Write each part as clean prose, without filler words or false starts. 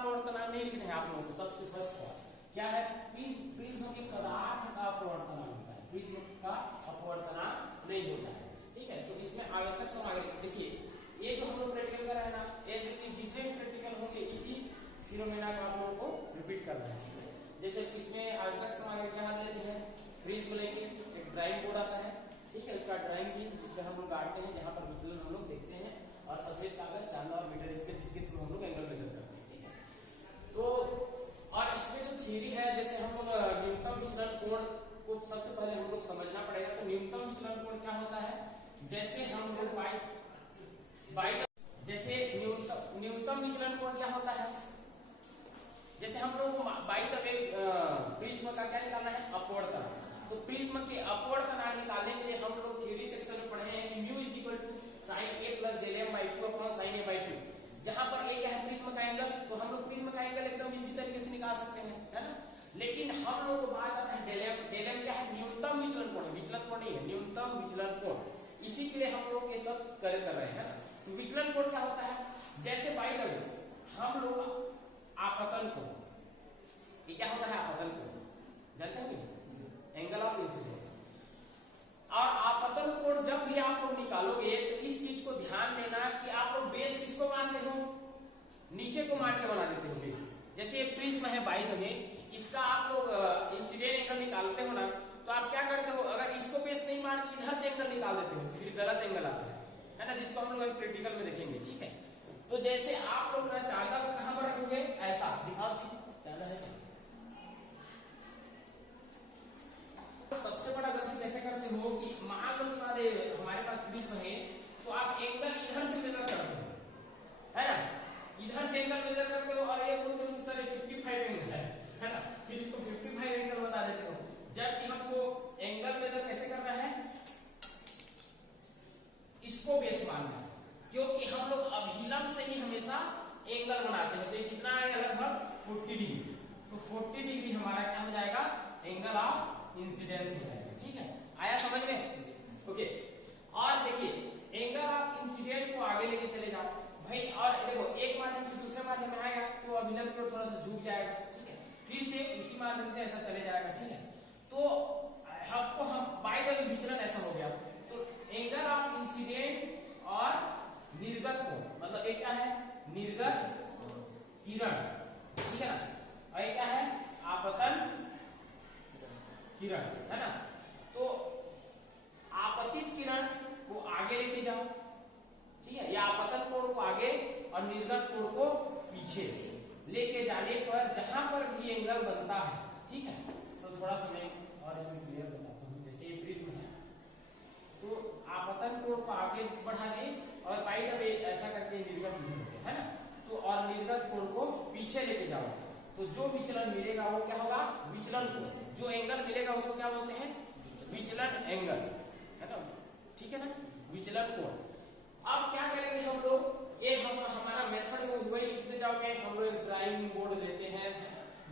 अपवर्तनांक नहीं लिखना है आप लोगों को। सबसे फर्स्ट क्या है, प्रिज्म के पदार्थ का अपवर्तनांक होता है, प्रिज्म का अपवर्तनांक नहीं होता है। ठीक है, तो इसमें आवश्यक सामग्री देखिए, ये जो हम लोग प्रैक्टिकल कर रहे हैं ना, एज इट इज जितने भी प्रैक्टिकल होंगे इसी फिनोमेना का आप लोगों को रिपीट करना है। जैसे इसमें आवश्यक सामग्री क्या देते हैं, प्रिज्म लेंगे, एक ड्राइंग बोर्ड आता है, ठीक है, उसका ड्राइंग की जिसमें हम लोग काटते हैं, जहाँ पर विचलन हम लोग देखते हैं, और सफेद कागज, चांदा और मीटर स्केल जिसके थ्रू हम लोग एंगल मेजर करते हैं। ठीक है, तो और इसमें जो थ्योरी है, जैसे हम लोग न्यूनतम विचलन कोण को सबसे पहले हम लोग समझना पड़ेगा। तो न्यूनतम विचलन कोण क्या होता है, जैसे हम लोग जैसे न्यूनतम विचलन कोण क्या होता है, जैसे हम लोग बाई द वे प्रिज्म का क्या निकालना है, अपवर्तन। तो प्रिज्म के अपवर्तनांक निकालने के लिए हम लोग थ्योरी सेक्शन में पढ़े हैं कि mu is equal to sin a plus del m by 2 upon sin a by 2, जहां पर a क्या है, प्रिज्म का एंगल, तो हम लोग प्रिज्म का एंगल एकदम इसी तरीके से निकाल सकते हैं, है ना। लेकिन हम लोग को बात आता है डेल m, डेल m क्या है, न्यूनतम विचलन कोण, विचलन कोण नहीं है, न्यूनतम विचलन कोण। इसी के लिए हम लोग ये सब कर रहे हैं, है ना। तो विचलन कोण क्या होता है, जैसे बाई द वे हम लोग आपतन कोण, ये क्या होता है, आपतन कोण जानते हैं, एंगल ऑफ इंसिडेंस। और आपतन कोण जब भी आप लोग निकालोगे तो इस चीज को ध्यान देना कि आप लोग बेस किसको मानते हो, नीचे को मान के बना देते हो बेस। जैसे ये प्रिज्म है बाई द वे, इसका आप लोग इंसिडेंट एंगल निकालते हो ना, तो आप क्या करते हो, अगर इसको बेस नहीं मान के इधर से एंगल निकाल देते हो, फिर गलत एंगल आता है ना, जिसको हम लोग प्रैक्टिकल में देखेंगे। ठीक है, तो जैसे आप लोग ना चांदा को कहां पर रखोगे, ऐसा दिखाओ, चांदा है क्या? तो सबसे बड़ा गलती कैसे करते हो कि मान लो कि हमारे पास प्रिज्म है, तो आप एंगल इधर से मेजर करते हो, है ना, इधर से एंगल मेजर करते हो और ये बोलते हो कि सर 55 एंगल है ना, फिर इसको 55 एंगल बता देते हो, जबकि हमको एंगल मेजर कैसे करना है, इसको बेस मानना है, क्योंकि हम लोग अभिलंब से ही हमेशा एंगल बनाते हैं। तो ये कितना आएगा, लगभग 40 डिग्री। तो 40 डिग्री हमारा क्या हो जाएगा, एंगल ऑफ इंसिडेंस हो जाएगा। ठीक है, आया समझ में? ओके, और देखिए एंगल ऑफ इंसिडेंट को आगे लेके चले जाओ भाई, और देखो एक माध्यम से दूसरे माध्यम में आएगा तो अभिलंब की ओर थोड़ा सा झुक जाएगा, ठीक है, फिर से उसी माध्यम से ऐसा चले जाएगा। ठीक है, तो आपको हम बाई द वे विचलन ऐसा हो गया, तो एंगल ऑफ इंसिडेंट और निर्गत कोण, मतलब एक क्या है, निर्गत किरण, ठीक है ना, और एक क्या है, आपतन किरण, है ना। तो आपतित किरण को आगे लेके जाओ, ठीक है, या आपतन कोण को आगे और निर्गत कोण को पीछे लेके जाने पर जहां पर भी एंगल बनता है, ठीक है, तो थोड़ा सा मैं और इसमें क्लियर बताता हूं। जैसे ये प्रिज्म है, तो आपतन कोण को आगे बढ़ा दें और बाई द वे ऐसा करके निर्गत इधर, है ना, तो और निर्गत कोण को पीछे लेके जाओ, तो जो विचलन मिलेगा वो क्या होगा, विचलन कोण, जो एंगल मिलेगा उसको क्या बोलते हैं, विचलन एंगल, है ना, ठीक है ना, विचलन कोण। अब क्या करेंगे हम लोग, ये हमारा मेथड में वही लिखते जाओगे। हम लोग एक ड्राइंग बोर्ड लेते हैं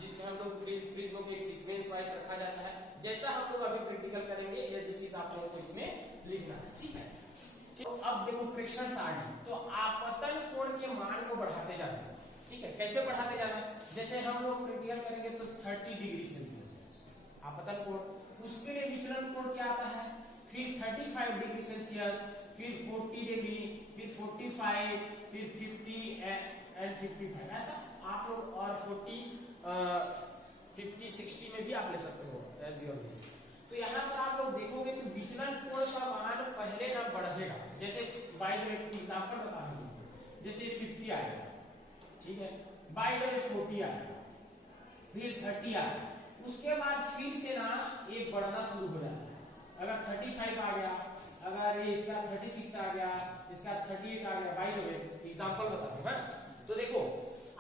जिसमें हम लोग प्रिज्म को एक सीक्वेंस वाइज रखा जाता है, जैसा हम लोग अभी प्रैक्टिकल करेंगे ये चीज आप लोगों को इसमें लिखना है। ठीक है, तो अब देखो प्रेक्षण सारणी, तो आपतन कोण के मान को बढ़ाते जाना है। ठीक है, कैसे बढ़ाते जाना है, जैसे हम लोग प्रैक्टिकल करेंगे तो 30 डिग्री सेल्सियस आपतन कोण, उसके लिए विचलन कोण क्या आता है, फिर 35 डिग्री सेल्सियस, फिर 40 डिग्री, फिर 45, फिर 50 एंड 55, ऐसा आप लोग, और 40, 50, 60 में भी आप ले सकते हो एज योर विश। तो यहाँ पर आप लोग देखोगे तो विचलन कोण का मान पहले ना बढ़ेगा, जैसे बाई द वे एग्जांपल बता रहा हूं, जैसे 50 आएगा, ठीक है, बाई द वे 40 आएगा, फिर 30 आएगा, उसके बाद फिर से ना एक बढ़ना शुरू हो जाता है। अगर 35 आ गया, अगर इसका 36 आ गया, इसका 38 आ गया, बाई द वे एग्जांपल बता रहा हूं। तो देखो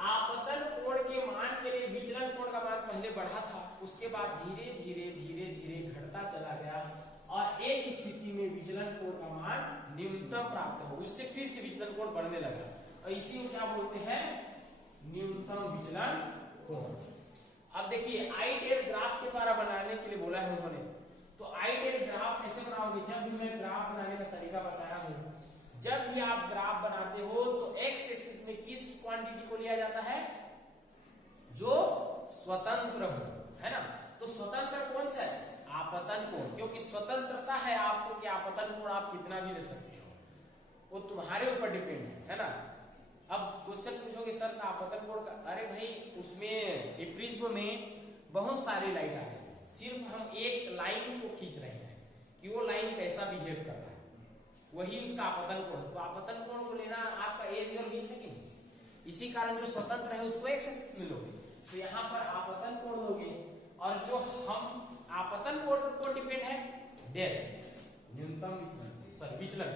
आपतन कोण के मान के लिए विचलन कोण का मान पहले बढ़ा था, उसके बाद धीरे धीरे धीरे धीरे घटता चला गया और एक स्थिति में विचलन कोण का मान न्यूनतम प्राप्त हो, उससे फिर से विचलन कोण बढ़ने लगा, और इसी को क्या बोलते हैं, न्यूनतम विचलन कोण। अब देखिए आइडियल ग्राफ के द्वारा बनाने के लिए बोला है उन्होंने, तो आइडियल ग्राफ कैसे बनाओगे, जब भी मैं ग्राफ बनाने का तरीका बताया हूं, जब भी आप ग्राफ बनाते हो तो एक्स एक्सिस में किस क्वांटिटी को लिया जाता है, स्वतंत्र हो, है ना। तो स्वतंत्र कौन सा है? आपतन कोण, क्योंकि स्वतंत्रता है आपको कि आपतन कोण आप कितना भी ले सकते हो, वो तुम्हारे ऊपर डिपेंड है ना। अब क्वेश्चन पूछोगे सर का आपतन कोण का, अरे भाई उसमें प्रिज्म में बहुत सारी लाइट आ रही है, सिर्फ हम एक लाइन को खींच रहे हैं कि वो लाइन कैसा बिहेव कर रहा है, वही उसका आपतन कोण। तो आपतन कोण को लेना आपका एज और 20 है कि नहीं, इसी कारण जो स्वतंत्र है उसको x एक्सिस में लोगे, तो यहाँ पर आपतन कोण लोगे, और जो हम आपतन कोण पर डिपेंड है डेल, न्यूनतम विचलन।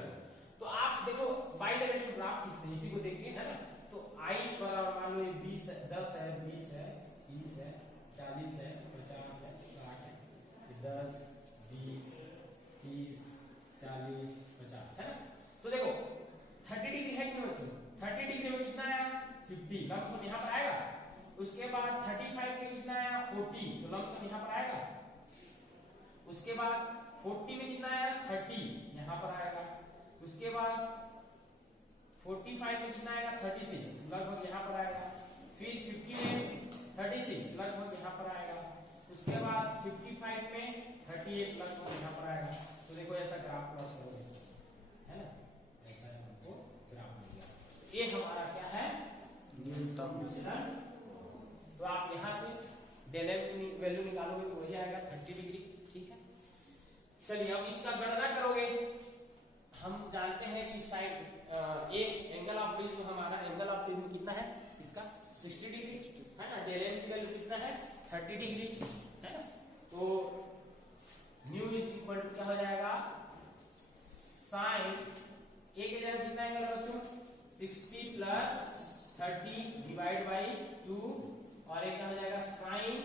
तो आप देखो बाई डायरेक्शन ग्राफ खींचते हैं, इसी को देखिए, है ना। तो I पर मान लो 20 है, 10 है, 20 है, 30 है, 40 है, 50 है, 60 है, 10, 20, 30, 40, 50, है ना। तो देखो 30 डिग्री है कि नहीं बच्चों, 30 डिग्री में कितना आया 50, लमसम यहाँ पर आएगा। उसके बाद 35 में कितना आया 40, तो लमसम यहाँ पर आएगा। उसके बाद 40 में कितना आया 30, यहाँ पर आएगा। उसके बाद 45 में कितना आएगा 36, लगभग यहाँ पर आएगा। फिर 50 में 36, लगभग यहाँ पर आएगा। उसके बाद 55 में 38, लगभग यहाँ पर आएगा। तो देखो ऐसा ग्राफ प्लॉट करोगे, है ना, ऐसा हमको ग्राफ मिलेगा। ये हमारा क्या है, न्यूनतम विचलन। तो आप यहाँ से डेल एम की वैल्यू निकालोगे तो वही आएगा 30 डिग्री, ठीक है। चलिए अब इसका गणना करोगे। हम जानते हैं कि side A angle of prism, हमारा एंगल ऑफ प्रिज्म कितना है इसका 60 डिग्री, है ना। डेल एम की वैल्यू कितना है 30 डिग्री, है ना। तो न्यू इज इक्वल टू क्या हो जाएगा, साइन ए के जगह कितना एंगल बच्चों 60 प्लस 30 डिवाइड बाई 2, और एक क्या हो जाएगा साइन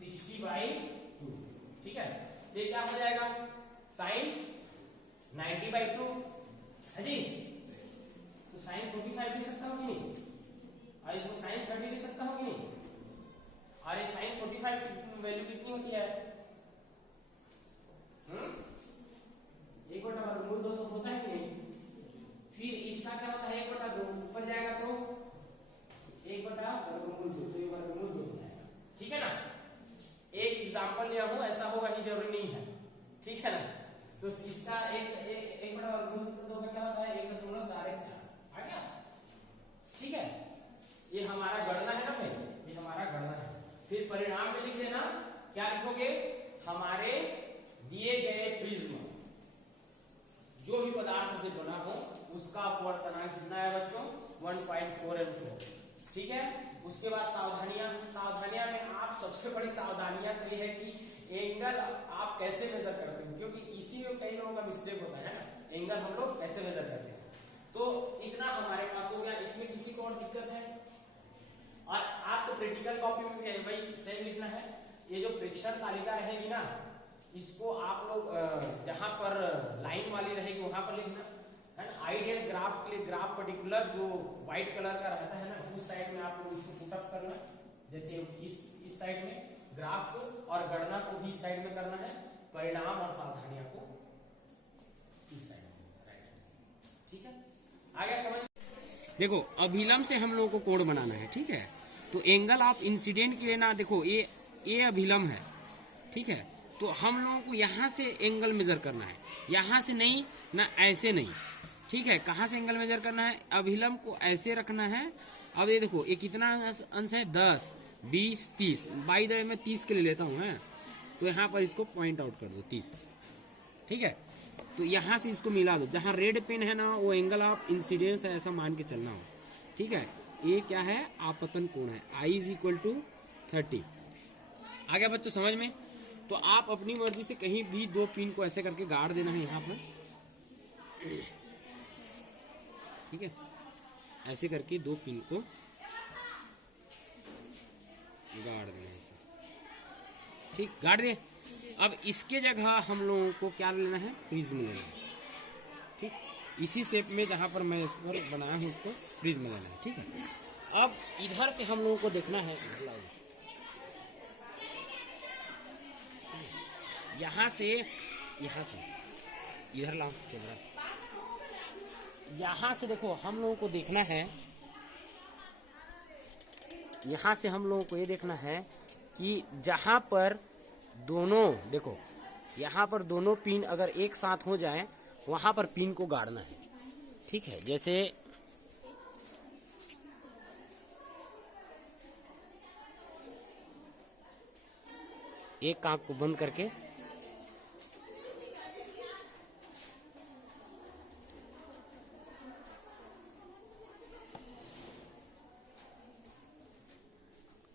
60 बाई 2, ठीक है। ये क्या हो जाएगा साइन 90 बाई 2 है जी। तो साइन 45 लिख सकता हूँ कि नहीं, और इसको साइन 30 लिख सकता हूँ कि नहीं। और ये साइन 45 की वैल्यू कितनी होती है, 1/√2 तो होता है कि नहीं। फिर इसका क्या होता है 1/2, ऊपर जाएगा तो 1/√2, तो 1/√2 हो जाएगा, ठीक है ना। एक एग्जांपल लिया हूं, ऐसा होगा ही जरूरी नहीं है, ठीक है ना। तो इसका 1/√2 का क्या होता है 1.414 आ गया, ठीक है। ये हमारा गणना है ना भाई, ये हमारा गणना है। फिर परिणाम में लिख देना, क्या लिखोगे, हमारे दिए गए प्रिज्म जो भी पदार्थ से बना हो उसका अपवर्तनांक कितना है बच्चों 1.4, ठीक है। उसके बाद सावधानियां में आप सबसे बड़ी सावधानियां तो ये है कि एंगल आप कैसे मेजर करते हो, क्योंकि इसी में कई लोगों का मिस्टेक होता है ना, एंगल हम लोग कैसे मेजर करते हैं। तो इतना हमारे पास हो गया। इसमें किसी को और दिक्कत है, और आपको प्रैक्टिकल कॉपी में भी भाई सेम लिखना है। ये जो प्रेक्षण तालिका रहेगी ना, इसको आप लोग जहां पर लाइन वाली रहेगी वहां पर लिखना है ना। आइडियल ग्राफ के लिए ग्राफ पर्टिकुलर जो व्हाइट कलर का रहता है ना, उस साइड में आप लोग इसको पुट अप करना, जैसे इस साइड में ग्राफ को, और गणना को भी इस साइड में करना है, परिणाम और सावधानियां को इस साइड में, राइट हैंड साइड, ठीक है। आगे समझ। देखो अभिलंब से हम लोगों को कोण बनाना है, ठीक है। तो एंगल ऑफ इंसिडेंट के लिए ना, देखो ये अभिलंब है, ठीक है। तो हम लोगों को यहाँ से एंगल मेजर करना है, यहाँ से नहीं ना, ऐसे नहीं, ठीक है। कहाँ से एंगल मेजर करना है, अभिलंब को ऐसे रखना है। अब ये देखो ये कितना अंश है 10, 20, 30, बाई द वे मैं 30 के लिए लेता हूँ, है। तो यहाँ पर इसको पॉइंट आउट कर दो 30, ठीक है। तो यहाँ से इसको मिला दो, जहाँ रेड पेन है ना वो एंगल ऑफ इंसिडेंस है, ऐसा मान के चलना हो, ठीक है। ये क्या है आपतन कोण है, I = 30। आ गया बच्चों समझ में। तो आप अपनी मर्जी से कहीं भी दो पिन को ऐसे करके गाड़ देना है यहाँ पर, ठीक है। ऐसे करके दो पिन को गाड़ देना है ऐसे, ठीक, गाड़ दिए। अब इसके जगह हम लोगों को क्या लेना है, प्रिज्म लेना है, ठीक। इसी शेप में जहां पर मैं इस पर बनाया हूं उसको प्रिज्म लेना है, ठीक है। अब इधर से हम लोगों को देखना है, यहाँ से इधर लाओ कैमरा, यहाँ से देखो हम लोगों को देखना है यहाँ से हम लोगों को ये देखना है कि जहाँ पर दोनों, देखो यहाँ पर दोनों पिन अगर एक साथ हो जाएं, वहाँ पर पिन को गाड़ना है। ठीक है, जैसे एक आंख को बंद करके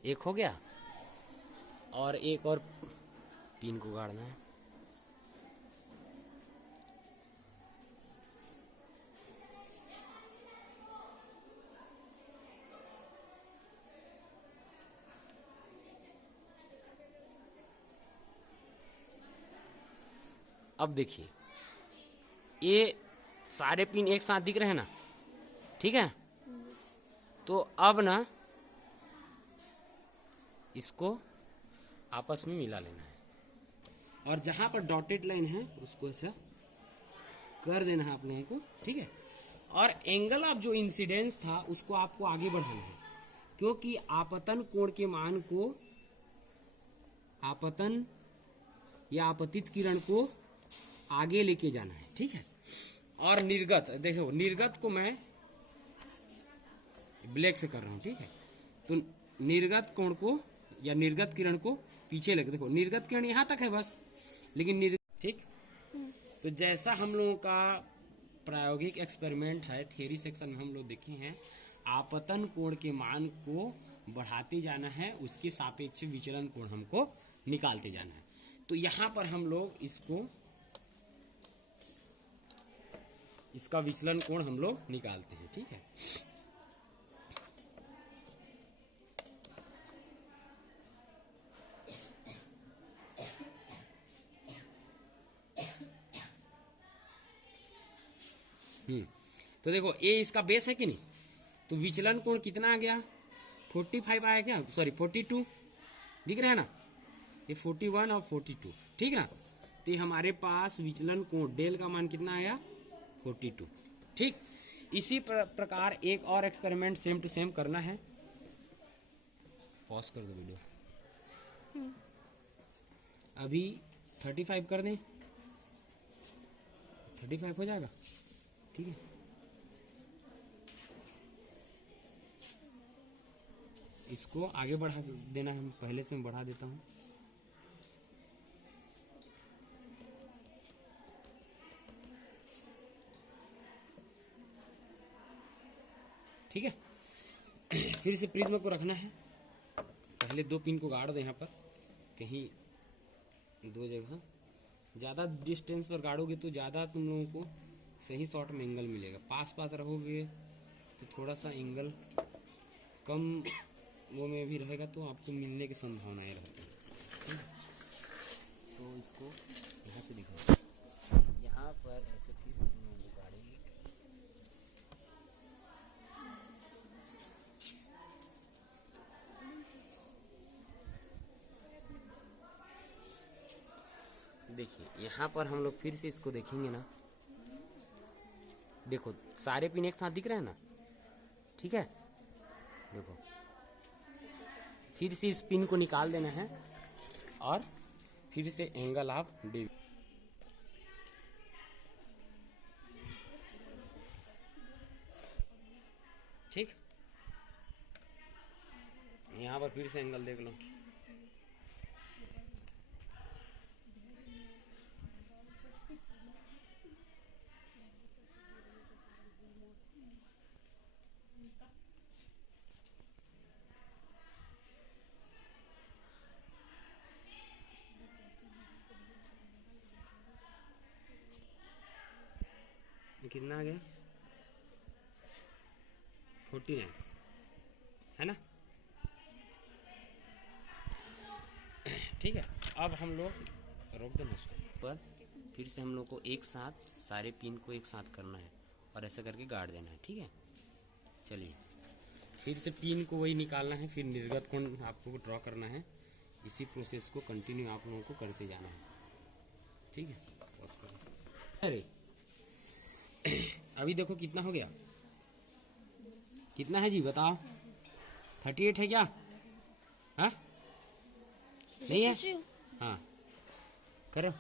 एक हो गया, और एक और पिन को गाड़ना है। अब देखिए ये सारे पिन एक साथ दिख रहे हैं ना, ठीक है। तो अब ना इसको आपस में मिला लेना है, और जहां पर डॉटेड लाइन है उसको ऐसा कर देना है आप लोगों को, ठीक है। और एंगल ऑफ जो इंसिडेंस था उसको आपको आगे बढ़ाना है, क्योंकि आपतन कोण के मान को, आपतन या आपतित किरण को आगे लेके जाना है, ठीक है। और निर्गत, देखो निर्गत को मैं ब्लैक से कर रहा हूं, ठीक है। तो निर्गत कोण को या निर्गत किरण को पीछे लगे, देखो निर्गत किरण यहां तक है बस, लेकिन ठीक। तो जैसा हम लोगों का प्रायोगिक एक्सपेरिमेंट है, थियरी सेक्शन में हम लोग देखे हैं, आपतन कोण के मान को बढ़ाते जाना है, उसके सापेक्ष विचलन कोण हमको निकालते जाना है। तो यहां पर हम लोग इसका विचलन कोण हम लोग निकालते हैं, ठीक है। तो देखो ये इसका बेस है कि नहीं, तो विचलन कोण कितना आ गया, 45 आया क्या, सॉरी 42 दिख रहा है ना, ये 41 और 42, ठीक ना। तो ये हमारे पास विचलन कोण डेल का मान कितना आया, 42, ठीक। इसी प्रकार एक और एक्सपेरिमेंट सेम टू सेम करना है। पॉज कर दो वीडियो, अभी 35 कर दें, 35 हो जाएगा, ठीक है। इसको आगे बढ़ा देना है, पहले से मैं बढ़ा देता हूं। ठीक है, फिर से प्रिज्म को रखना है, पहले 2 पिन को गाड़ दो यहाँ पर, कहीं 2 जगह। ज़्यादा डिस्टेंस पर गाड़ोगे तो ज़्यादा तुम लोगों को सही शॉट में एंगल मिलेगा, पास रहोगे तो थोड़ा सा एंगल कम वो में भी रहेगा, तो आपको मिलने की संभावनाएं रहती है। तो इसको यहाँ से दिखाओ, यहाँ पर ऐसे फिर से हम लोग गाड़ेंगे, देखिए यहाँ पर हम लोग फिर से इसको देखेंगे ना, देखो सारे पिन एक साथ दिख रहे हैं ना, ठीक है। देखो फिर से इस पिन को निकाल देना है, और फिर से एंगल ऑफ डेविएशन, ठीक। यहाँ पर फिर से एंगल देख लो, कितना आ गया, 49 है ना, ठीक है। अब हम लोग रोक देना उसको पर, फिर से हम लोग को एक साथ सारे पिन को एक साथ करना है और ऐसा करके गाड़ देना है, ठीक है। चलिए फिर से पिन को वही निकालना है, फिर निर्गत कोण आपको ड्रॉ करना है, इसी प्रोसेस को कंटिन्यू आप लोगों को करते जाना है, ठीक है। अरे अभी देखो कितना हो गया, कितना है जी बताओ, 38 है क्या? हाँ नहीं है? हाँ करो।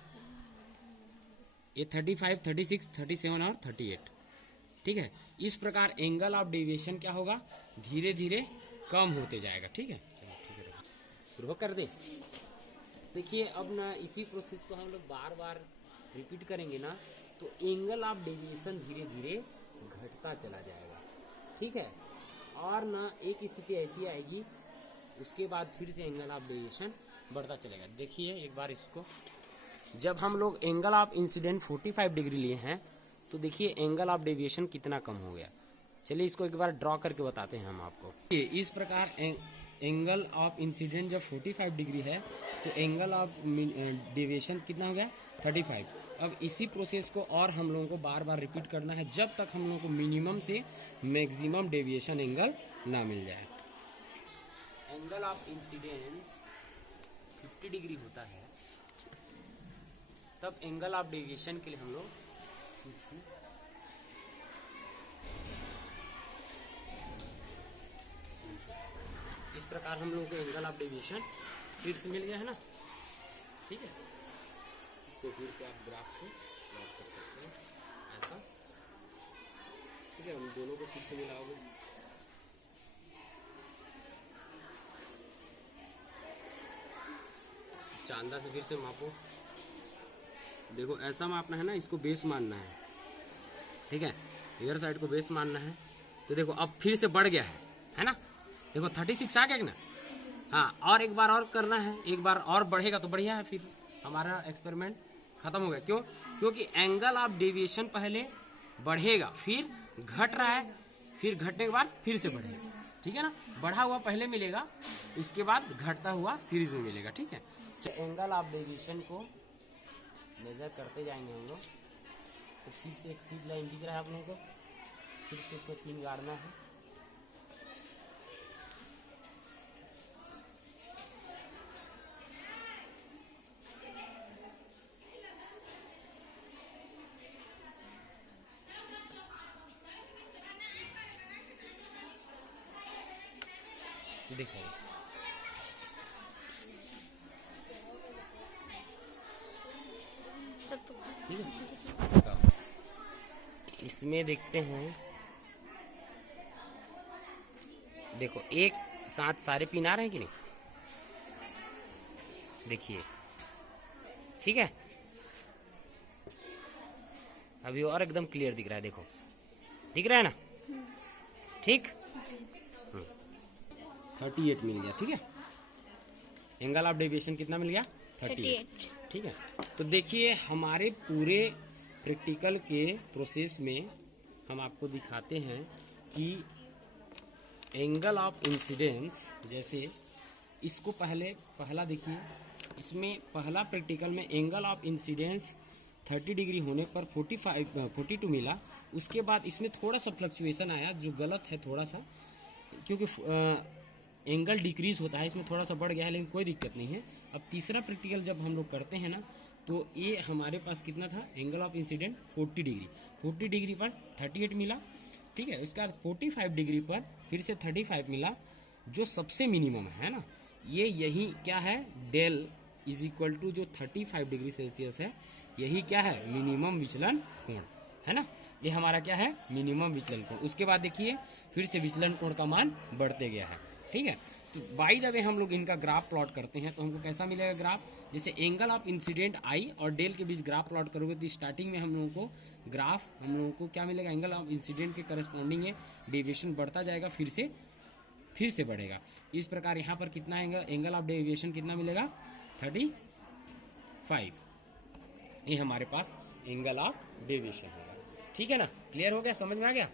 ये 35, 36, 37 और 38, ठीक है। इस प्रकार एंगल ऑफ डेविएशन क्या होगा, धीरे धीरे कम होते जाएगा, ठीक है। चलो ठीक है, शुरू कर दे। देखिए अब ना इसी प्रोसेस को हम लोग बार बार रिपीट करेंगे ना, तो एंगल ऑफ डेविएशन धीरे धीरे घटता चला जाएगा, ठीक है। और ना एक स्थिति ऐसी आएगी, उसके बाद फिर से एंगल ऑफ डेविएशन बढ़ता चलेगा। देखिए एक बार इसको, जब हम लोग एंगल ऑफ इंसिडेंट 45 डिग्री लिए हैं, तो देखिए एंगल ऑफ डेविएशन कितना कम हो गया। चलिए इसको एक बार ड्रॉ करके बताते हैं हम आपको। इस प्रकार एंगल ऑफ इंसिडेंट जब 45 डिग्री है, तो एंगल ऑफ डेविएशन कितना हो गया, 35। अब इसी प्रोसेस को और हम लोगों को बार बार रिपीट करना है, जब तक हम लोगों को मिनिमम से मैक्सिमम डेविएशन एंगल ना मिल जाए। एंगल ऑफ इंसिडेंस 50 डिग्री होता है, तब एंगल ऑफ डेविएशन के लिए हम लोग इस प्रकार हम लोगों को एंगल ऑफ डेविएशन फिर से मिल गया है ना, ठीक है। इसको फिर से आप ग्राफ से प्लॉट कर सकते हैं ऐसा, ठीक है। उन दोनों को फिर से मिलाओगे, चांदा से फिर से मापो। देखो ऐसा मापना है ना, इसको बेस मानना है, ठीक है। इधर साइड को बेस मानना है। तो देखो अब फिर से बढ़ गया है ना। देखो 36 आ गया ना। हाँ, और एक बार और करना है, एक बार और बढ़ेगा तो बढ़िया है, फिर हमारा एक्सपेरिमेंट खत्म हो गया। क्यों? क्योंकि एंगल ऑफ डेविएशन पहले बढ़ेगा, फिर घट रहा है, फिर घटने के बाद फिर से बढ़ेगा, ठीक है ना। बढ़ा हुआ पहले मिलेगा, उसके बाद घटता हुआ सीरीज में मिलेगा, ठीक है। एंगल ऑफ डेविएशन को मेजर करते जाएंगे हम लोग। तो फिर से एक सीध लाइन दिख रहा है आप लोगों को, फिर से इसमें 3 गाड़ना है। देखो ठीक है, इसमें देखते हैं। देखो एक साथ सारे पिन आ रहे हैं कि नहीं, देखिए, ठीक है। अभी और एकदम क्लियर दिख रहा है, देखो दिख रहा है ना, ठीक। 38 मिल गया, ठीक है। एंगल ऑफ डेविएशन कितना मिल गया, 38, ठीक है। तो देखिए हमारे पूरे प्रैक्टिकल के प्रोसेस में हम आपको दिखाते हैं कि एंगल ऑफ इंसिडेंस, जैसे इसको पहला देखिए, इसमें पहला प्रैक्टिकल में एंगल ऑफ इंसिडेंस 30 डिग्री होने पर 42 मिला। उसके बाद इसमें थोड़ा सा फ्लक्चुएशन आया, जो गलत है थोड़ा सा, क्योंकि एंगल डिक्रीज होता है, इसमें थोड़ा सा बढ़ गया है, लेकिन कोई दिक्कत नहीं है। अब तीसरा प्रैक्टिकल जब हम लोग करते हैं ना, तो ये हमारे पास कितना था, एंगल ऑफ इंसिडेंट 40 डिग्री पर 38 मिला, ठीक है। उसके बाद 45 डिग्री पर फिर से 35 मिला, जो सबसे मिनिमम है ना। ये यही क्या है, डेल इज इक्वल टू जो 35 डिग्री सेल्सियस है, यही क्या है, मिनिमम विचलन कोण है ना। ये हमारा क्या है, मिनिमम विचलन कोण। उसके बाद देखिए फिर से विचलन कोण का मान बढ़ते गया है, ठीक है। तो बाय द वे हम लोग इनका ग्राफ प्लॉट करते हैं, तो हमको कैसा मिलेगा ग्राफ, जैसे एंगल ऑफ इंसिडेंट आई और डेल के बीच ग्राफ प्लॉट करोगे, तो स्टार्टिंग में हम लोगों को ग्राफ हम लोगों को क्या मिलेगा, एंगल ऑफ इंसिडेंट के करस्पॉन्डिंग डेविएशन बढ़ता जाएगा, फिर से बढ़ेगा। इस प्रकार यहाँ पर कितना एंगल ऑफ डेविएशन कितना मिलेगा, 35। ये हमारे पास एंगल ऑफ डेविएशन होगा, ठीक है ना। क्लियर हो गया, समझ में आ गया।